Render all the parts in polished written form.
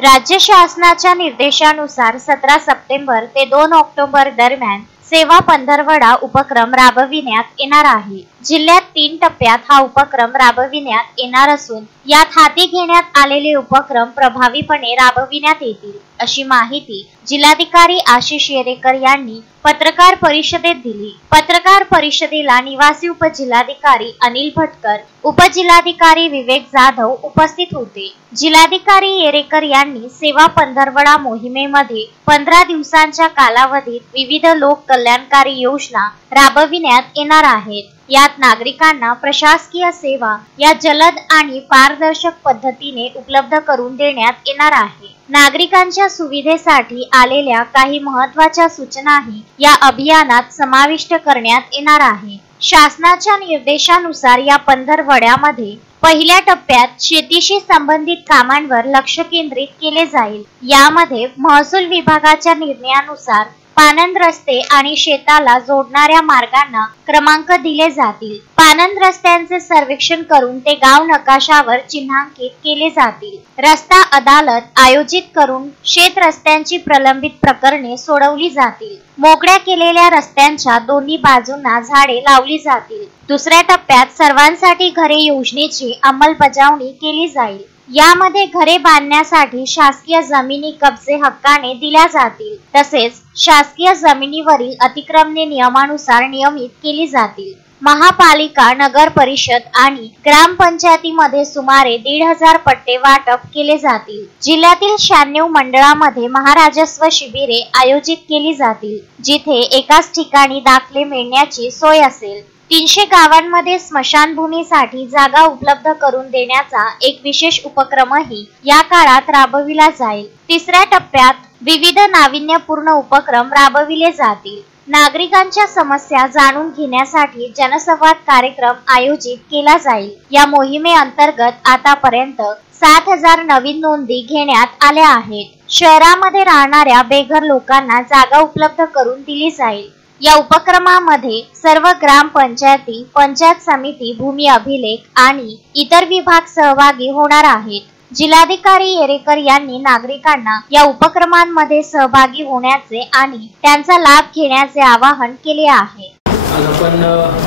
राज्य शासनाच्या निर्देशानुसार 17 सप्टेंबर ते 2 ऑक्टोबर दरम्यान सेवा पंधरवडा उपक्रम राबविण्यात येणार आहे। जिल्ह्यात 3 टप्प्यात हा उपक्रम राबविण्यात येणार असून यात हाती घेण्यात आलेले उपक्रम प्रभावीपणे राबविण्यात येतील, अशी माहिती जिल्हाधिकारी आशिष येरेकर यांनी पत्रकार परिषदेत दिली। पत्रकार परिषदेला निवासी उपजिल्हाधिकारी अनिल भटकर, उपजिल्हाधिकारी विवेक जाधव उपस्थित होते। जिल्हाधिकारी येरेकर यांनी सेवा पंधरवडा मोहिमेमध्ये 15 दिवसांच्या कालावधीत विविध लोक कल्याणकारी योजना राबविण्यात येणार आहेत। यात नागरिकांना प्रशासकीय सेवा या जलद आणि पारदर्शक पद्धतीने उपलब्ध करून देण्यात येणार आहे। नागरिकांच्या सुविधेसाठी आलेल्या काही महत्त्वाच्या सूचनाही या अभियानात समाविष्ट करण्यात येणार आहे। शासनाच्या निर्देशानुसार या पंधरवड्यामध्ये पहिल्या टप्प्यात शेतीशी संबंधित कामांवर लक्ष केंद्रित केले जाईल। यामध्ये महसूल विभागाच्या निर्णयानुसार पानंद रस्ते आणि शेताला जोडणाऱ्या मार्गांना क्रमांक दिले जातील। पानंद रस्त्यांचे सर्वेक्षण करून ते गाव नकाशावर चिन्हांकित केले जातील। रस्ता अदालत आयोजित करून शेत रस्त्यांची प्रलंबित प्रकरणे सोडवली जातील। मोकळ्या केलेल्या रस्त्यांच्या दोन्ही बाजूंना झाडे लावली जातील। दुसऱ्या टप्प्यात सर्वांसाठी घरे योजनेची अंमलबजावणी केली जाईल। यामध्ये घरे बांधण्यासाठी शासकीय जमिनी कब्जे हक्काने दिल्या जातील, तसेच शासकीय जमिनीवरील अतिक्रमणे नियमानुसार नियमित केली जातील। महापालिका, नगर परिषद आणि ग्रामपंचायतीमध्ये सुमारे 1,500 पट्टे वाटप केले जातील। जिल्ह्यातील 96 मंडळामध्ये महाराजस्व शिबिरे आयोजित केली जातील, जिथे एकाच ठिकाणी दाखले मिळण्याची सोय असेल। 300 गावांमध्ये स्मशानभूमीसाठी जागा उपलब्ध करून देण्याचा एक विशेष उपक्रमही या काळात राबविला जाईल। तिसऱ्या टप्प्यात विविध नाविन्यपूर्ण उपक्रम राबविले जातील। नागरिकांच्या समस्या जाणून घेण्यासाठी जनसंवाद कार्यक्रम आयोजित केला जाईल। या मोहिमेअंतर्गत आतापर्यंत 7,000 नवीन नोंदी घेण्यात आल्या आहेत। शहरामध्ये राहणाऱ्या बेघर लोकांना जागा उपलब्ध करून दिली जाईल। या उपक्रमामध्ये सर्व ग्रामपंचायती, पंचायत समिती, भूमी अभिलेख आणि इतर विभाग सहभागी होणार आहेत। जिल्हाधिकारी येरेकर यांनी नागरिकांना या उपक्रमांमध्ये सहभागी होण्याचे आणि त्यांचा लाभ घेण्याचे आवाहन केले आहे। आज आपण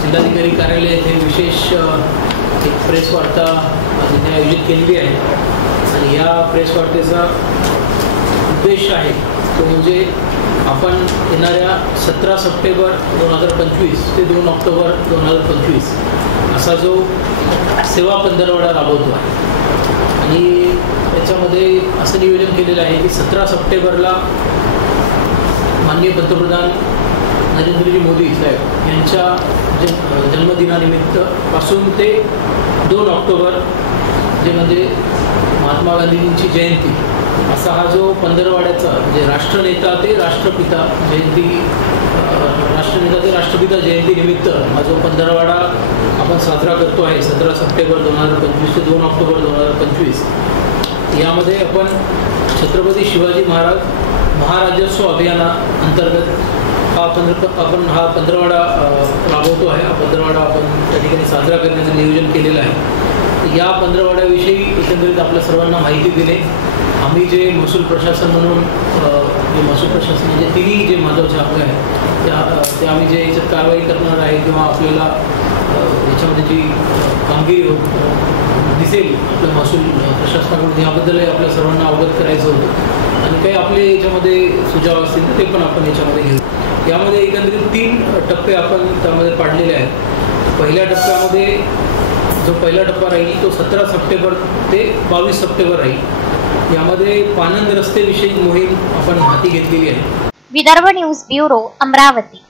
जिल्हाधिकारी कार्यालय येथे विशेष एक प्रेस वार्ता आयोजित केलेली आहे आणि या प्रेस वार्तेचा उद्देश आहे तो म्हणजे आपण येणाऱ्या 17 सप्टेंबर 2025 ते 2 ऑक्टोबर 2025 असा जो सेवा पंधरवडा राबवतो आहे आणि त्याच्यामध्ये असं नियोजन केलेलं आहे की 17 सप्टेंबरला माननीय पंतप्रधान नरेंद्रजी मोदी साहेब यांच्या जन्मदिनानिमित्त पासून ते 2 ऑक्टोबर जे म्हणजे महात्मा गांधीजींची जयंती असा हा जो पंधरवड्याचा म्हणजे राष्ट्रनेता ते राष्ट्रपिता जयंती, राष्ट्रनेता ते राष्ट्रपिता जयंती निमित्त हा जो पंधरवडा आपण साजरा करतो आहे 17 सप्टेंबर 2025 ते 2 ऑक्टोबर 2025 यामध्ये आपण छत्रपती शिवाजी महाराज महाराजस्व अभियानाअंतर्गत हा पंधरवडा राबवतो आहे। हा पंधरवडा आपण त्या ठिकाणी साजरा करण्याचं नियोजन केलेलं आहे। या पंधरवड्याविषयी एकंदरीत आपल्या सर्वांना माहिती दिली। आम्ही जे महसूल प्रशासन म्हणून जे महसूल प्रशासन म्हणजे तिन्ही जे महत्त्वाचे आपले आहेत ते आम्ही जे याच्यात कारवाई करणार आहे किंवा आपल्याला याच्यामध्ये जी कामगिरी दिसेल आपल्या महसूल प्रशासनाकडून याबद्दलही आपल्या सर्वांना अवगत करायचं होतं आणि काही आपले याच्यामध्ये सुझाव असतील तर ते पण आपण याच्यामध्ये घेऊ। यामध्ये एकंदरीत 3 टप्पे आपण त्यामध्ये पाडलेले आहेत। पहिल्या टप्प्यामध्ये जो पहिला टप्पा राहील तो 17 सप्टेंबर ते 22 सप्टेंबर राहील। यामध्ये पानंद रस्ते विषयी मोहीम आपण हाती घेतलेली आहे। Vidarbha news bureau, Amravati.